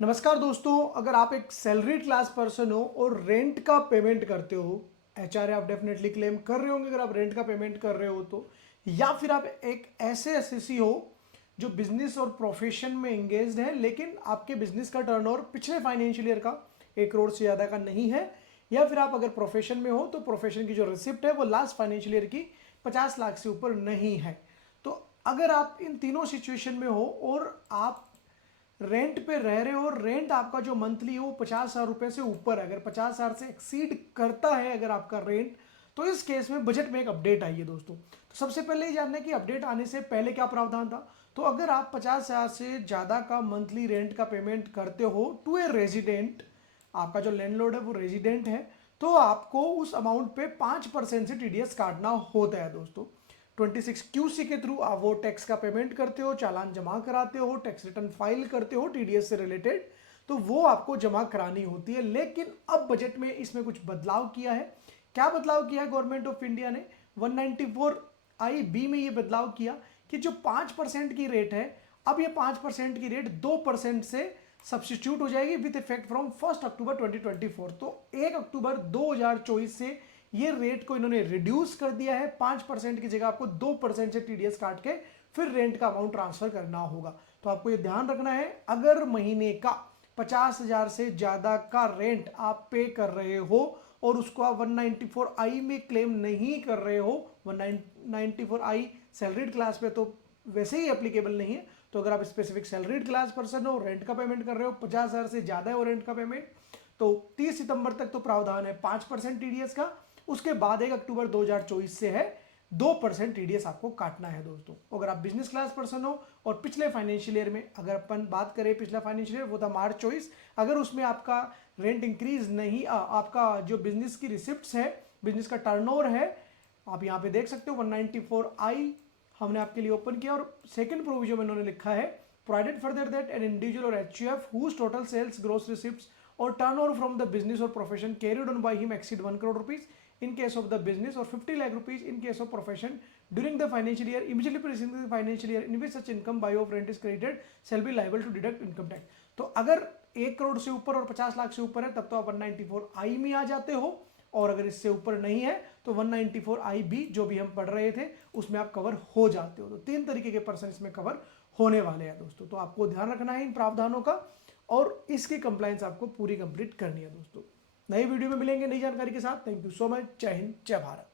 नमस्कार दोस्तों, अगर आप एक सैलरी क्लास पर्सन हो और रेंट का पेमेंट करते हो, एचआरए आप डेफिनेटली क्लेम कर रहे होंगे अगर आप रेंट का पेमेंट कर रहे हो तो, या फिर आप एक ऐसे एसएससी हो जो बिजनेस और प्रोफेशन में एंगेज्ड है लेकिन आपके बिजनेस का टर्नओवर पिछले फाइनेंशियल ईयर का 1 करोड़ से ज़्यादा का नहीं है, या फिर आप अगर प्रोफेशन में हो तो प्रोफेशन की जो रिसिप्ट है वो लास्ट फाइनेंशियल ईयर की 50 लाख से ऊपर नहीं है। तो अगर आप इन तीनों सिचुएशन में हो और आप रेंट पे रह रहे हो और रेंट आपका जो मंथली है वो 50,000 रुपए से ऊपर है, अगर 50,000 से एक्सीड करता है अगर आपका रेंट, तो इस केस में बजट में एक अपडेट आई है दोस्तों। तो सबसे पहले ये जानना है कि अपडेट आने से पहले क्या प्रावधान था। तो अगर आप 50,000 से ज़्यादा का मंथली रेंट का पेमेंट करते हो टू ए रेजिडेंट, आपका जो लैंडलॉर्ड है वो रेजिडेंट है, तो आपको उस अमाउंट पे 5% से टीडीएस काटना होता है दोस्तों। 26QC के थ्रू आप वो टैक्स का पेमेंट करते हो, चालान जमा कराते हो, टैक्स रिटर्न फाइल करते हो टीडीएस से रिलेटेड, तो वो आपको जमा करानी होती है। लेकिन अब बजट में इसमें कुछ बदलाव किया है। क्या बदलाव किया है गवर्नमेंट ऑफ इंडिया ने? 194(I)B में ये बदलाव किया कि जो 5% की रेट है, अब ये 5% की रेट 2% से सब्सिट्यूट हो जाएगी विद इफेक्ट फ्रॉम 1 अक्टूबर 2024। तो 1 अक्टूबर 2024 से ये रेट को इन्होंने रिड्यूस कर दिया है। 5% की जगह आपको 2% से टीडीएस काट के फिर रेंट का अमाउंट ट्रांसफर करना होगा। तो आपको ये ध्यान रखना है, अगर महीने का 50,000 से ज्यादा का रेंट आप पे कर रहे हो और उसको आप 194(I) में क्लेम नहीं कर रहे हो, 194(I) सैलरीड क्लास पे तो वैसे ही एप्लीकेबल नहीं है। तो अगर आप स्पेसिफिक सैलरीड क्लास पर्सन हो, रेंट का पेमेंट कर रहे हो, 50,000 से ज्यादा है वो रेंट का पेमेंट, तो 30 सितंबर तक तो प्रावधान है 5% टीडीएस का। उसके बाद 1 अक्टूबर 2024 से है 2% टीडीएस आपको काटना है दोस्तों। अगर आप बिजनेस क्लास पर्सन हो और पिछले फाइनेंशियल ईयर में अगर अपन बात करें, पिछला फाइनेंशियल ईयर वो था मार्च 24, अगर उसमें आपका रेंट इंक्रीज नहीं, आपका जो बिजनेस की रिसिप्ट्स है, बिजनेस का टर्नओवर है, आप यहाँ पे देख सकते हो 194(I) हमने आपके लिए ओपन किया। और सेकंड प्रोविजन में उन्होंने लिखा है, provided further that an individual or HUF whose total sales, gross receipts or turnover from the business or profession carried on by him exceed 1 crore rupees in case of the business or 50 lakh rupees in case of profession during the financial year immediately preceding the financial year in which such income by of rent is credited shall be liable to deduct income tax। तो अगर 1 करोड़ से ऊपर और 50 लाख से ऊपर है तब तो आप 194(I) में आ जाते हो, और अगर इससे ऊपर नहीं है तो 194(I)B जो भी हम पढ़ रहे थे उसमें आप कवर हो जाते हो। तो 3 तरीके के पर्सन इसमें कवर होने वाले हैं दोस्तों। तो आपको ध्यान रखना है इन प्रावधानों का और इसकी कंप्लायंस आपको पूरी कंप्लीट करनी है दोस्तों। नई वीडियो में मिलेंगे नई जानकारी के साथ। Thank you so much. जय हिंद, जय भारत।